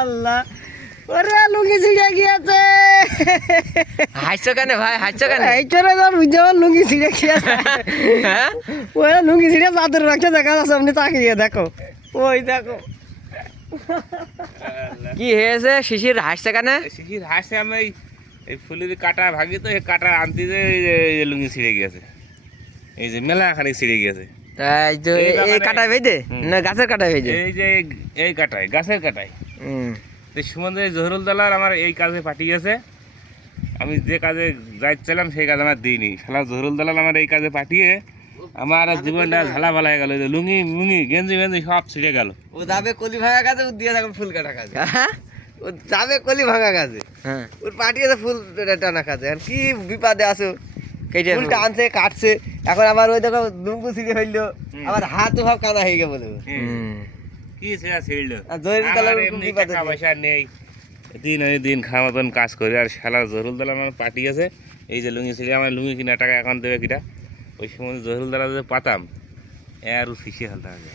আল্লাহ, ওরে লুঙ্গি ছিঁড়ে গিয়েছে। হাসছো কেন ভাই, হাসছো কেন? এই চলে যার বুঝে আমার লুঙ্গি ছিঁড়ে গিয়েছে। হ্যাঁ ওই লুঙ্গি ছিঁড়ে চাদর রাখছে, দেখা যাচ্ছে আপনি তাকিয়ে দেখো, ওই দেখো। কি হয়েছে শিশির, হাসছে কেন? শিশির হাসে, আমি এই ফুলের কাটা ভাগি, তো এই কাটা আনতে যে এই লুঙ্গি ছিঁড়ে গিয়েছে, এই যে মেলা খানিক ছিঁড়ে গিয়েছে। এই যে এই এই বাগানে- কাটায় ভেজে না গাছের কাটায় ভেজে? এই যে এই কাটায়, গাছের কাটায়। তো সুমন্দ্র জহরুল দালাল আমার এই কাজে পাঠিয়েছে, আমি যে কাজে যাচ্ছিলাম সেই কাজ আমার দিইনি। শালা জহরুল দালাল আমার এই কাজে পাঠিয়ে আমার আর জীবনটা ঝালা ভালা হয়ে গেল। লুঙ্গি মুঙ্গি গেঞ্জি মেঞ্জি সব ছিঁড়ে গেল। ও যাবে কলি ভাঙা কাজে, ও দিয়ে থাকবে ফুল কাটা কাজে। হ্যাঁ ও যাবে কলি ভাঙা কাজে, হ্যাঁ ওর পাঠিয়েছে ফুল টানা কাজে। আর কি বিপদে আছো, কেটে ফুল টানছে কাটছে, এখন আবার ওই দেখো লুঙ্গু ছিঁড়ে ফেললো, আবার হাত ভাব কানা হয়ে গেল বলে। কি ছেড়া ছিঁড়লো? আর জহরুল দালাল আমার খুব এমনি বিপদে টাকা আছে। পয়সা নেই, দিন ওই দিন খাওয়া মতন কাজ করে। আর শালা জহরুল দালাল আমার পাঠিয়েছে এই যে লুঙ্গি ছিঁড়ে, আমার লুঙ্গি কিনা টাকা এখন দেবে কিটা? ওই সময় জহরুল দালাল যে পাতাম আর শিশি হালতে হবে।